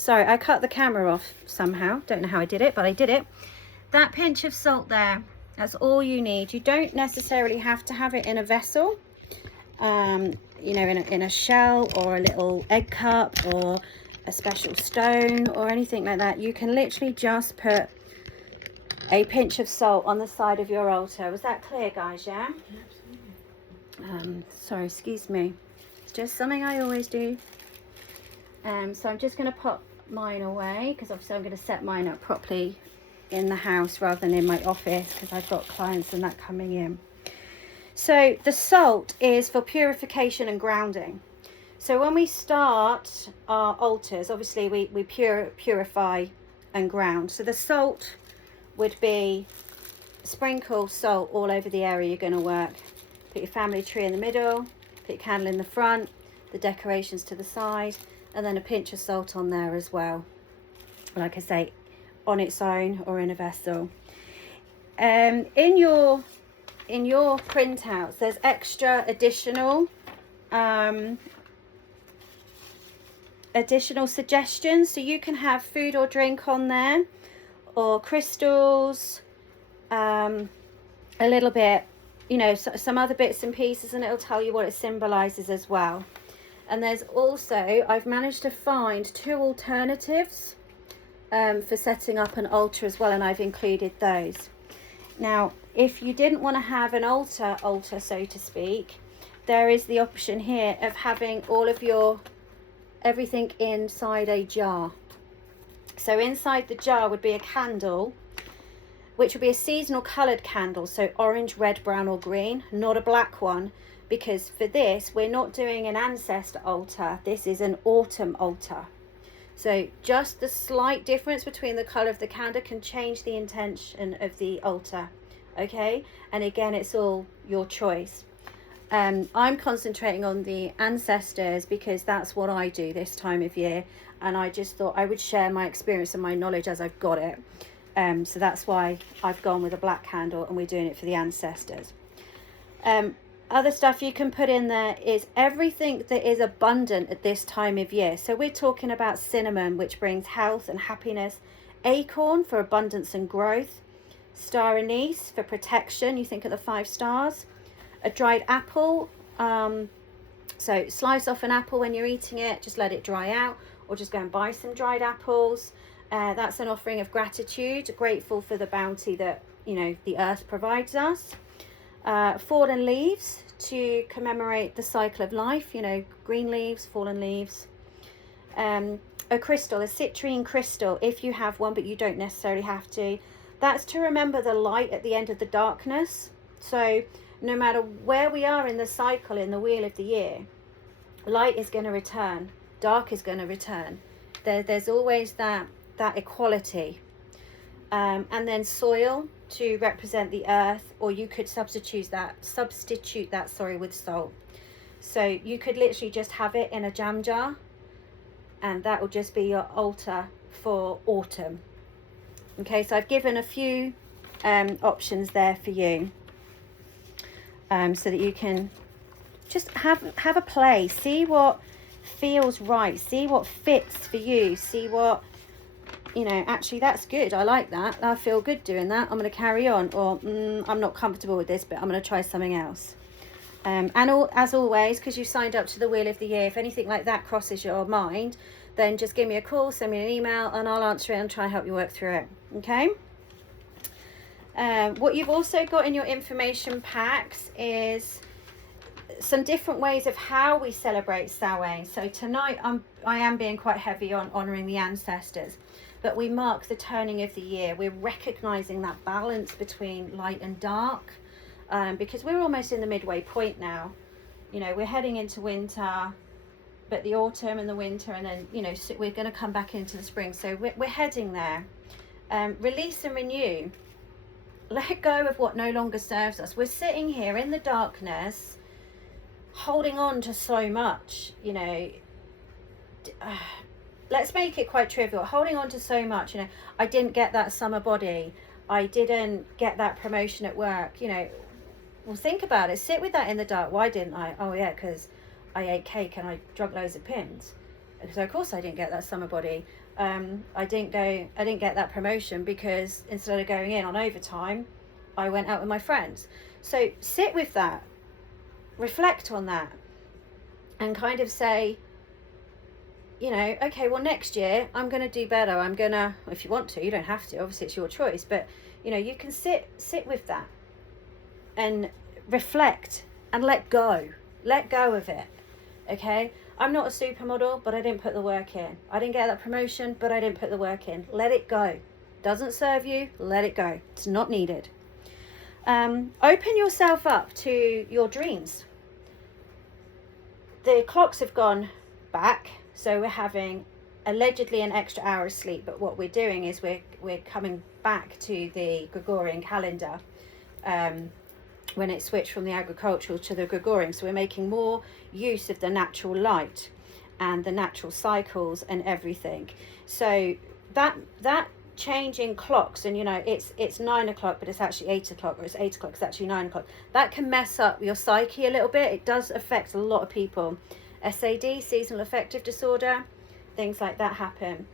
Sorry, I cut the camera off somehow. Don't know how I did it, but I did it. That pinch of salt there, that's all you need. You don't necessarily have to have it in a vessel, you know, in a shell or a little egg cup or a special stone or anything like that. You can literally just put a pinch of salt on the side of your altar. Was that clear, guys? Yeah? Sorry, excuse me. It's just something I always do. So I'm just going to put mine away because obviously I'm going to set mine up properly in the house rather than in my office because I've got clients and that coming in. So the salt is for purification and grounding. So when we start our altars, obviously we purify and ground. So the salt would be sprinkle salt all over the area you're going to work. Put your family tree in the middle, put your candle in the front, the decorations to the side, and then a pinch of salt on there as well. Like I say, on its own or in a vessel. In your printouts, there's extra additional suggestions. So you can have food or drink on there, or crystals, a little bit, you know, some other bits and pieces, and it'll tell you what it symbolizes as well. And there's also, I've managed to find 2 alternatives for setting up an altar as well, and I've included those. Now, if you didn't want to have an altar, so to speak, there is the option here of having all of your everything inside a jar. So inside the jar would be a candle, which would be a seasonal coloured candle, so orange, red, brown or green, not a black one, because for this we're not doing an ancestor altar, this is an autumn altar. So just the slight difference between the colour of the candle can change the intention of the altar, okay? And again, it's all your choice. I'm concentrating on the ancestors because that's what I do this time of year, and I just thought I would share my experience and my knowledge as I've got it. So that's why I've gone with a black candle and we're doing it for the ancestors. Other stuff you can put in there is everything that is abundant at this time of year. So we're talking about cinnamon, which brings health and happiness, acorn for abundance and growth, star anise for protection, you think of the 5 stars, a dried apple, so slice off an apple when you're eating it, just let it dry out, or just go and buy some dried apples. That's an offering of gratitude, grateful for the bounty that, you know, the earth provides us. Fallen leaves to commemorate the cycle of life, you know, green leaves, fallen leaves. A crystal, a citrine crystal, if you have one, but you don't necessarily have to. That's to remember the light at the end of the darkness. So no matter where we are in the cycle, in the wheel of the year, light is going to return, dark is going to return. There's always that equality. And then soil to represent the earth, or you could substitute that with salt. So you could literally just have it in a jam jar, and that will just be your altar for autumn. Okay, so I've given a few options there for you, so that you can just have a play, see what feels right, see what fits for you, see what, you know, actually that's good, I like that, I feel good doing that, I'm going to carry on, or I'm not comfortable with this, but I'm going to try something else. As always, because you signed up to the Wheel of the Year, if anything like that crosses your mind, then just give me a call, send me an email, and I'll answer it and try and help you work through it. Okay. What you've also got in your information packs is some different ways of how we celebrate Samhain. So tonight I am being quite heavy on honouring the ancestors, but we mark the turning of the year. We're recognising that balance between light and dark, because we're almost in the midway point now. You know, we're heading into winter, but the autumn and the winter, and then, you know, so we're going to come back into the spring. So we're heading there. Release and renew. Let go of what no longer serves us. We're sitting here in the darkness, holding on to so much, you know. Let's make it quite trivial. Holding on to so much, you know. I didn't get that summer body. I didn't get that promotion at work. You know, well, think about it. Sit with that in the dark. Why didn't I? Oh yeah, because I ate cake and I drank loads of pins. So of course I didn't get that summer body. I didn't get that promotion because instead of going in on overtime, I went out with my friends. So sit with that, reflect on that, and kind of say, you know, okay, well, next year I'm going to do better. I'm going to, if you want to, you don't have to, obviously it's your choice, but you know, you can sit with that and reflect and let go of it. Okay, I'm not a supermodel, but I didn't put the work in. I didn't get that promotion, but I didn't put the work in. Let it go. Doesn't serve you, let it go. It's not needed. Open yourself up to your dreams. The clocks have gone back, so we're having allegedly an extra hour of sleep, but what we're doing is we're coming back to the Gregorian calendar when it switched from the agricultural to the Gregorian. So we're making more use of the natural light and the natural cycles and everything. So that change in clocks, and you know, it's 9 o'clock, but it's actually 8 o'clock, or it's 8 o'clock, it's actually 9 o'clock. That can mess up your psyche a little bit. It does affect a lot of people. SAD, seasonal affective disorder, things like that happen.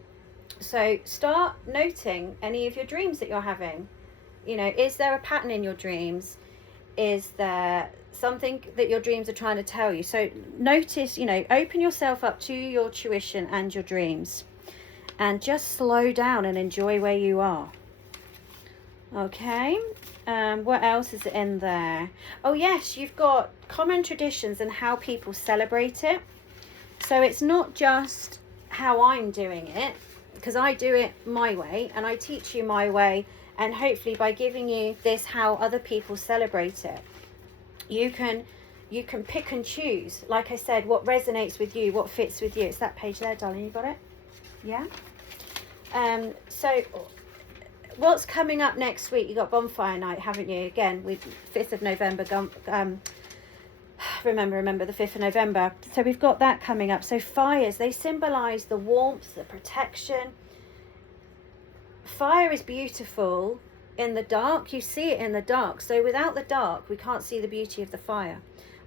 So start noting any of your dreams that you're having. You know, is there a pattern in your dreams? Is there something that your dreams are trying to tell you? So notice, you know, open yourself up to your tuition and your dreams, and just slow down and enjoy where you are. Okay, what else is in there? Oh yes, you've got common traditions and how people celebrate it. So it's not just how I'm doing it, because I do it my way and I teach you my way, and hopefully by giving you this how other people celebrate it, you can pick and choose, like I said, what resonates with you, what fits with you. It's that page there, darling, you got it? Yeah. So what's coming up next week? You got bonfire night, haven't you? Again, with 5th of November. Remember the 5th of November. So we've got that coming up. So fires, they symbolize the warmth, the protection. Fire is beautiful in the dark. You see it in the dark. So without the dark, we can't see the beauty of the fire.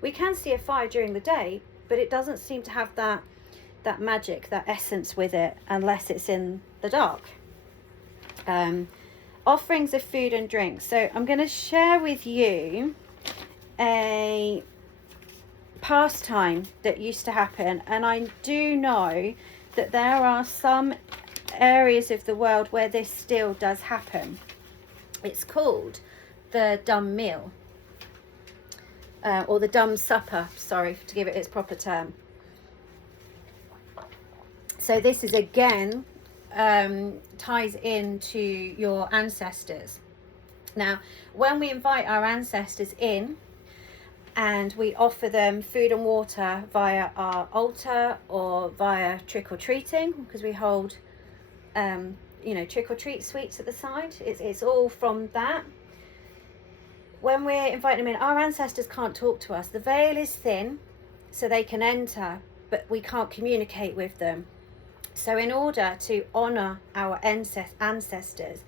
We can see a fire during the day, but it doesn't seem to have that magic, that essence with it, unless it's in the dark. Offerings of food and drink. So I'm going to share with you a pastime that used to happen, and I do know that there are some areas of the world where this still does happen. It's called the dumb meal, or the dumb supper, sorry, to give it its proper term. So this is again ties into your ancestors. Now, when we invite our ancestors in and we offer them food and water via our altar or via trick-or-treating, because we hold you know, trick-or-treat sweets at the side, it's all from that. When we're inviting them in, our ancestors can't talk to us. The veil is thin so they can enter, but we can't communicate with them. So in order to honor our ancestors,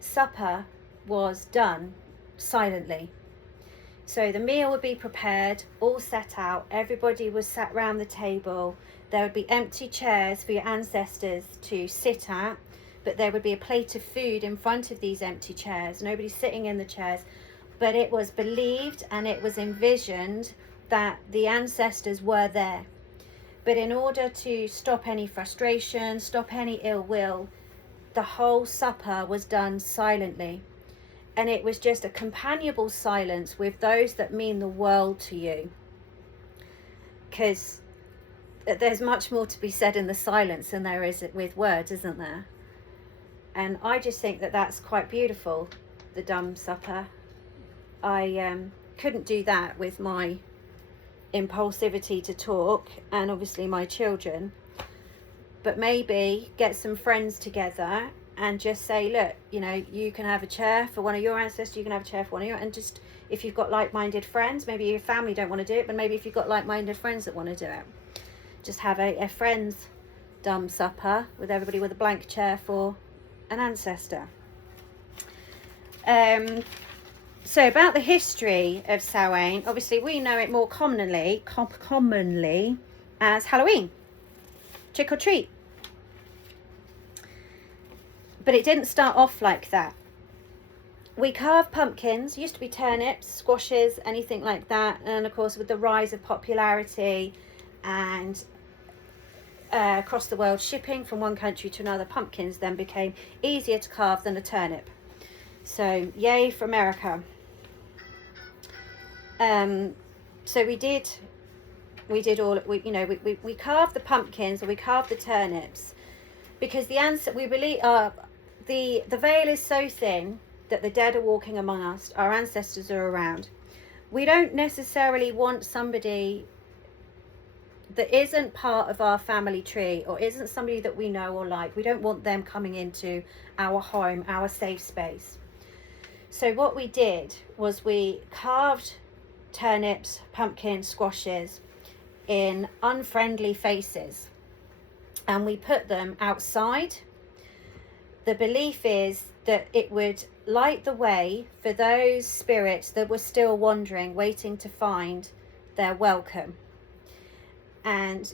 supper was done silently. So the meal would be prepared, all set out, everybody was sat round the table. There would be empty chairs for your ancestors to sit at, but there would be a plate of food in front of these empty chairs. Nobody's sitting in the chairs, but it was believed and it was envisioned that the ancestors were there. But in order to stop any frustration, stop any ill will, the whole supper was done silently. And it was just a companionable silence with those that mean the world to you. Because there's much more to be said in the silence than there is with words, isn't there? And I just think that that's quite beautiful, the dumb supper. I couldn't do that with my impulsivity to talk and obviously my children, but maybe get some friends together and just say, look, you know, you can have a chair for one of your ancestors, you can have a chair for one of your, and just, if you've got like-minded friends, maybe your family don't want to do it, but maybe if you've got like-minded friends that want to do it, just have a friend's dumb supper with everybody with a blank chair for an ancestor. So about the history of Samhain, obviously we know it more commonly as Halloween. trick or treat. But it didn't start off like that. We carved pumpkins, used to be turnips, squashes, anything like that. And of course, with the rise of popularity and across the world shipping from one country to another, pumpkins then became easier to carve than a turnip. So yay for America. So we carved the pumpkins, or we carved the turnips, because we believe the veil is so thin that the dead are walking among us, our ancestors are around. We don't necessarily want somebody that isn't part of our family tree, or isn't somebody that we know or like. We don't want them coming into our home, our safe space. So what we did was we carved turnips, pumpkins, squashes in unfriendly faces, and we put them outside. The belief is that it would light the way for those spirits that were still wandering, waiting to find their welcome. And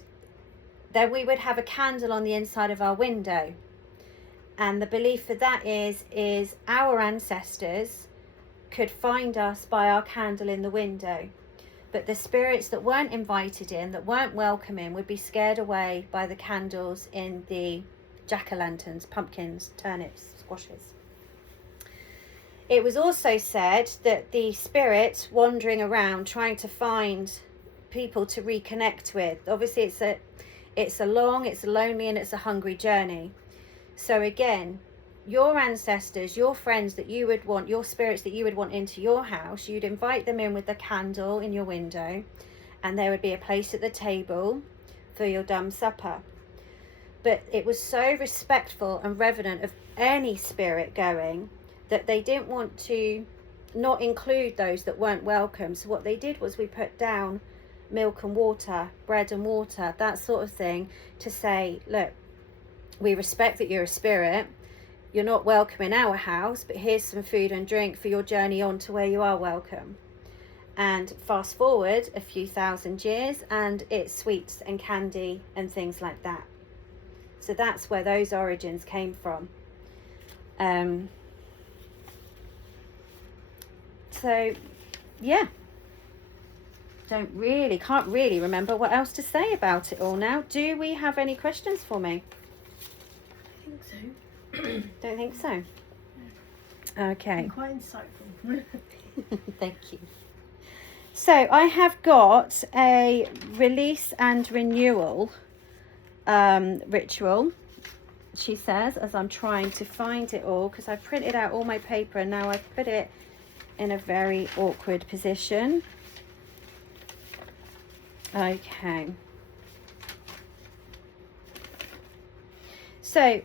then we would have a candle on the inside of our window, and the belief for that is our ancestors could find us by our candle in the window, but the spirits that weren't invited in, that weren't welcome in, would be scared away by the candles in the jack-o'-lanterns, pumpkins, turnips, squashes. It was also said that the spirit wandering around trying to find people to reconnect with, obviously it's a long, it's a lonely, and it's a hungry journey. So again, your ancestors, your friends that you would want, your spirits that you would want into your house, you'd invite them in with a candle in your window, and there would be a place at the table for your dumb supper. But it was so respectful and reverent of any spirit going that they didn't want to not include those that weren't welcome. So what they did was we put down milk and water, bread and water, that sort of thing, to say, look, we respect that you're a spirit, you're not welcome in our house, but here's some food and drink for your journey on to where you are welcome. And fast forward a few thousand years, and it's sweets and candy and things like that. So that's where those origins came from. So yeah, can't really remember what else to say about it all now. Do we have any questions for me? I think so. Don't think so? Okay. Quite insightful. Thank you. So I have got a release and renewal ritual, she says, as I'm trying to find it all, because I printed out all my paper and now I've put it in a very awkward position. Okay. So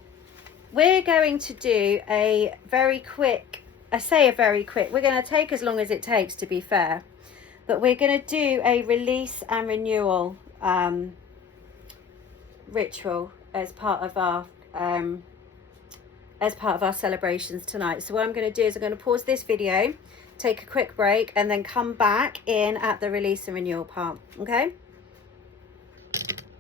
we're going to do a very quick, we're going to take as long as it takes, to be fair, but we're going to do a release and renewal ritual as part of our celebrations tonight. So what I'm going to do is I'm going to pause this video, take a quick break, and then come back in at the release and renewal part. Okay?